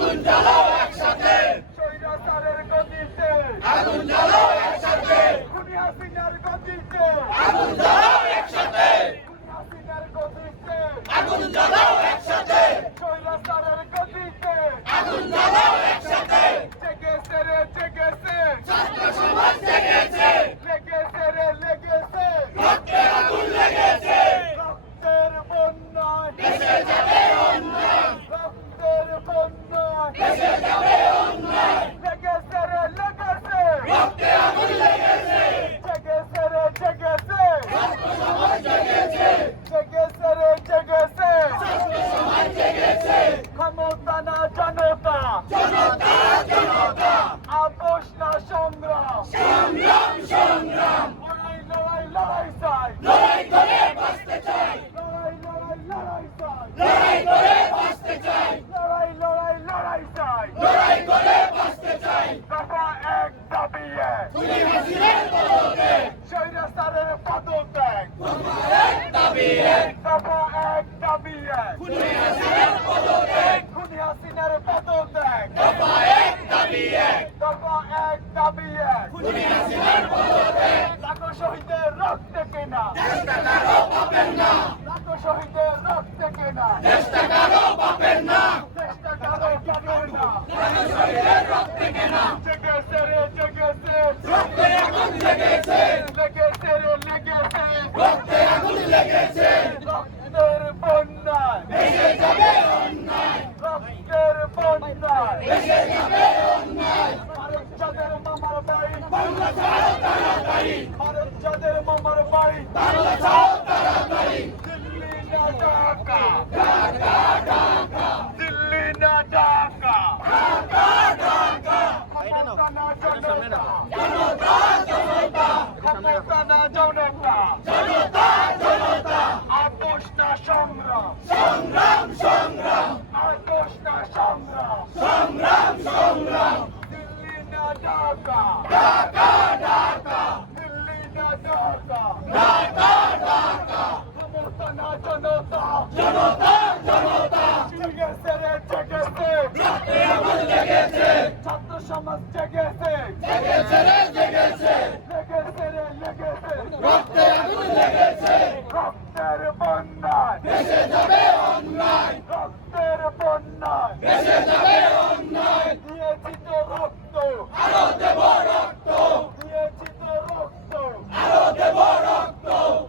আগুন জ্বালাও একসাথে, স্বৈরাচারের গদিতে আগুন জ্বালাও একসাথে, খুনি হাসিনার গদিতে আগুন জ্বালাও একসাথে, খুনি হাসিনার গদিতে আগুন জ্বালাও একসাথে, স্বৈরাচারের গদিতে আগুন জ্বালাও একসাথে। জেগেছে রে জেগেছে, ছাত্র সমাজ জেগেছে, লেগেছে রে লেগেছে, রক্তে আগুন লেগেছে, রক্তের বন্যায় দেশে যাবে অন্যায়, রক্তের বন্যায় দেশে যাবে অন্যায়, লেগেছে রে লেগেছে, রক্তে আগুন লেগেছে, জেগেছে রে জেগেছে, ছাত্র সমাজ জেগেছে, জেগেছে রে জেগেছে, ছাত্র সমাজ জেগেছে, ক্ষমতা না জনতা, জনতা জনতা, আপোষ না সংগ্রাম, সংগ্রাম সংগ্রাম, লড়াই লড়াই লড়াই চাই, লড়াই করে বাঁচতে চাই, লড়াই লড়াই লড়াই চাই, লড়াই করে বাঁচতে চাই, লড়াই লড়াই লড়াই চাই, লড়াই করে বাঁচতে চাই। দফা এক দাবি এক, খুনি হাসিনার পদত্যাগ, স্বৈরাচারের পদত্যাগ, এক দাবি এক, দফা এক দাবি এক, খুনি হাসিনার পদত্যাগ, খুনি হাসিনার পদত্যাগ, দফা এক দাবি এক, দফা এক দাবি এক, খুনি হাসিনার পদত্যাগ, লাখো শহীদের রক্তে কেনা, দেশটা কারো পাবেন না, লাখো শহীদের রক্তে কেনা, দেশটা কারো পাবেন না, চেষ্টা কারো পাবে না, কারো শরীরের রক্তে কেনা, জেগেছে রে জেগেছে, রক্তে আগুন লেগেছে, লেগেছে রে লেগেছে, রক্তে আগুন লেগেছে, রক্তের বন্যায় দেশে যাবে অন্যায়, রক্তের বন্যায় দেশে যাবে অন্যায়, ভারত যাদের মামার বাড়ি, বাংলা ছাড়ো তাড়াতাড়ি, ভারত যাদের মামার বাড়ি, বাংলা ছাড়ো তাড়াতাড়ি, দিল্লি না ঢাকা, ঢাকা ঢাকা, দিল্লি না ঢাকা, ঢাকা ঢাকা, ক্ষমতা না জনতা, জনতা জনতা, ক্ষমতা না জনতা, জনতা জনতা, আপোষ না সংগ্রাম, সংগ্রাম সংগ্রাম, আপোষ না সংগ্রাম, সংগ্রাম সংগ্রাম, দিল্লি না ঢাকা, ঢাকা ঢাকা, দিল্লি না ঢাকা, ঢাকা ঢাকা, ক্ষমতা না জনতা, জনতা জনতা, জেগেছে রে জেগেছে, রক্তে আগুন লেগেছে, ছাত্র সমাজ জেগেছে, জেগেছে রে জেগেছে, লেগেছে রে লেগেছে, রক্তে আগুন লেগেছে, রক্তের বন্যায় দেশে যাবে অন্যায়, রক্তের বন্যায় দেশে যাবে অন্যায়, দিয়েছি তো রক্ত, আরো দেব রক্ত, দিয়েছি তো রক্ত, আরো দেব রক্ত,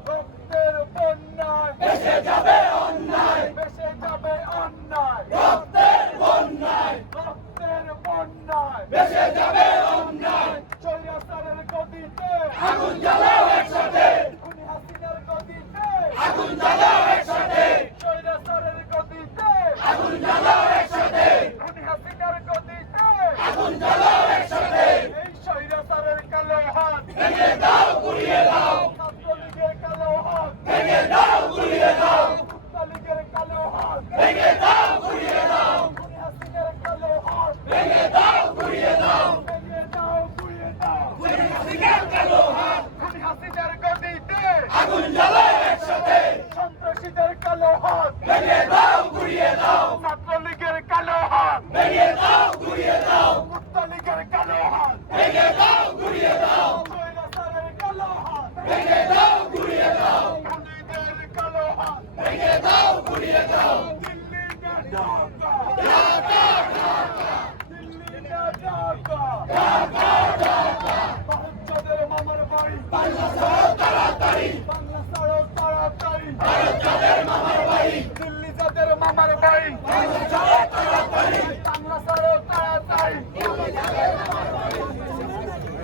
রক্তের বন্যায় দেশে যাবে অন্যায়, বেসে যাবে অন্যায়, রক্তের বন্যায়, রক্তের বন্যায় দেশে যাবে অন্যায়, স্বৈরাচারের গদিতে আগুন জ্বালাও একসাথে, খুনি হাসিনার গদিতে আগুন জ্বালাও একসাথে, স্বৈরাচারের গদিতে আগুন জ্বালাও একসাথে, খুনি হাসিনার গদিতে আগুন জ্বালাও একসাথে, এই স্বৈরাচারের কালো হাত, ভেঙে দাও গুড়িয়ে দাও, ছাত্রলীগের কালো হাত, ভেঙে দাও গুড়িয়ে দাও, ছাত্রলীগের কালো হাত, ভেঙে দাও গুড়িয়ে দাও, খুনি হাসিনার কালো হাত, ভেঙে দাও গুড়িয়ে দাও, ভেঙে দাও গুড়িয়ে দাও, খুনি হাসিনার কালো হাত, খুনি হাসিনার গদিতে আগুন জ্বালাও একসাথে, সন্ত্রাসীদের কালো হাত, ভেঙে দাও গুড়িয়ে দাও, ছাত্রলীগের কালো হাত, ভেঙে দাও গুড়িয়ে দাও, ছাত্রলীগের কালো হাত, ভেঙে দাও গুড়িয়ে দাও, স্বৈরাচারের কালো হাত, ভেঙে দাও গুড়িয়ে দাও, খুনিদের কালো হাত, ভেঙে দাও গুড়িয়ে দাও, দিল্লি না ঢাকা, ঢাকা ঢাকা, দিল্লি না ঢাকা, ঢাকা ঢাকা, ভারত যাদের মামার বাড়ি, বাংলা ছাড়ো তাড়াতাড়ি, বাংলা ছাড়ো তাড়াতাড়ি, ভারত যাদের মামার বাড়ি, দিল্লি যাদের মামার বাড়ি, বাংলা ছাড়ো তাড়াতাড়ি, বাংলা ছাড়ো তাড়াতাড়ি,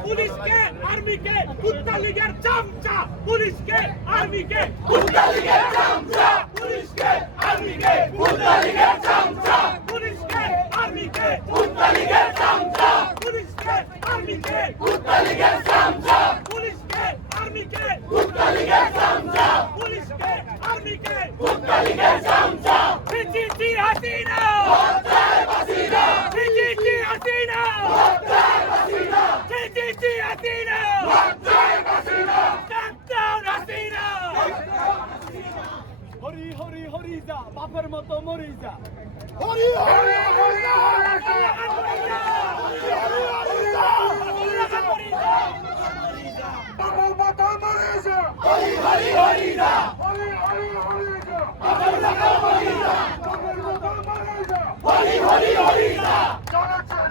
পুলিশকে আর্মিকে কুত্তা লীগের চামচা, পুলিশকে আর্মিকে কুত্তা লীগের চামচা, পুলিশকে আর্মিকে, কুত্তা লীগের চামচা, পুলিশকে আর্মিকে কুত্তা লীগের চামচা, পুলিশকে আর্মিকে কুত্তা লীগের চামচা, পুলিশকে আর্মিকে কুত্তা লীগের চামচা, পুলিশকে আর্মিকে কুত্তা লীগের চামচা, পিটিটি হাসিনা হত্যার বাসিনা, পিটিটি হাসিনা হত্যার বাসিনা, পিটিটি হাসিনা হত্যার বাসিনা, ডাউন হাসিনা হরি হরি হরি যা বাপের মতো মরি যা হরি হরি হরি হরি হরি হরি যা হরি হরি হরি যা বাবার লাগা হরি যা বাবার মতো মরে যা হরি হরি হরি যা চলেছেন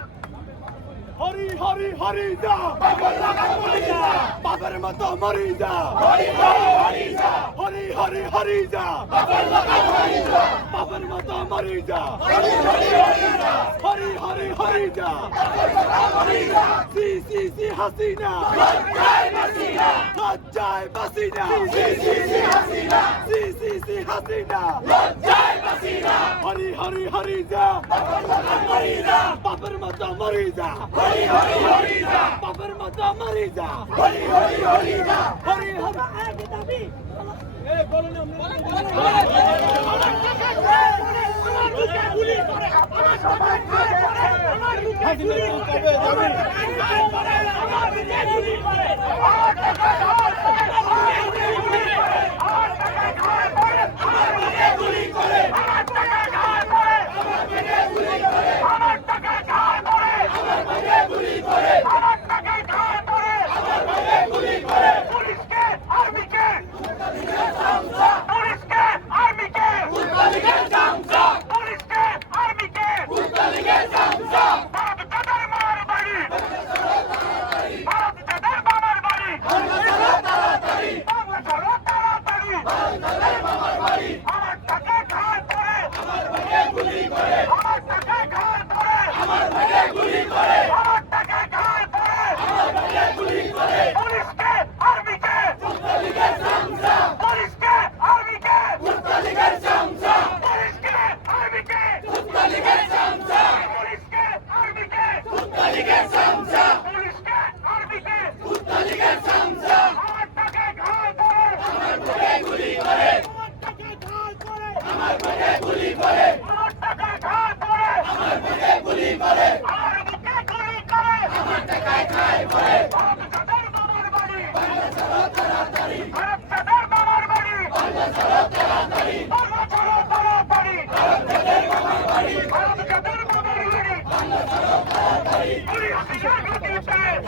হরি হরি হরি যা বাবার লাগা হরি যা বাবার মতো মরি যা হরি হরি হরি যা হরি হরি হরি যা বাবার লাগা হরি যা বাবার মতো মরি যা হরি হরি হরি যা হরি হরি হরি যা বাবার লাগা হরি যা সি সি সি হাসিনা জয় হাসিনা লজ্জায় বাসিনা সি সি সি হাসিনা সি সি সি হাসিনা জয় হাসিনা হরি হরি হরি যা বাবার লাগা হরি যা বাবার মতো মরি যা হরি হরি হরি যা বাবার মতো মরি যা হরি হরি হরি যা হরি হরি এক দাবি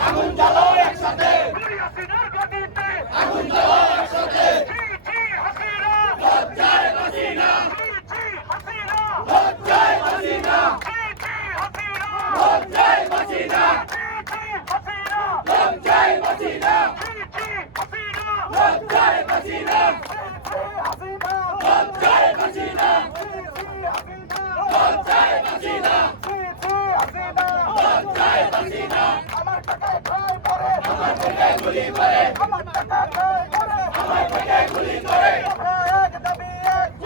আগুন জ্বালাও একসাথে আগুন জ্বালাও একসাথে জয় হাসিনা জয় হাসিনা জয় হাসিনা জয় হাসিনা জয় হাসিনা জয় হাসিনা জয় হাসিনা জয় হাসিনা আমার টাকায় খায় পরে আমার পেটে গুলি করে আমার টাকা খায় পরে আমার পেটে গুলি করে দফা এক দাবি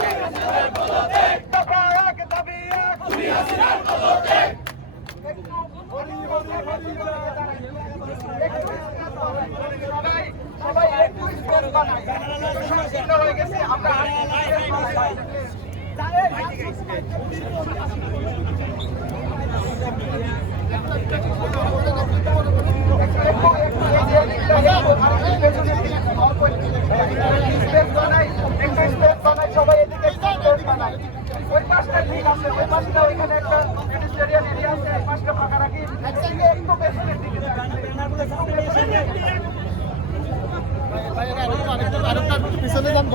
এক হাসিনার পদত্যাগ দফা এক দাবি এক খুনি হাসিনার পদত্যাগ হরি হরি হরি সবাই সবাই একটু স্পেস বানাই সমস্যা হয়ে গেছে আমরা সবাই এদিকে বানাই ওই পাশটা ঠিক আছে ওই পাশটা ওইখানে একটা স্টেডিয়াম এরিয়া আছে এই পাশটা ফাঁকা রাখি একটু পেছনের দিকে পিছনে যান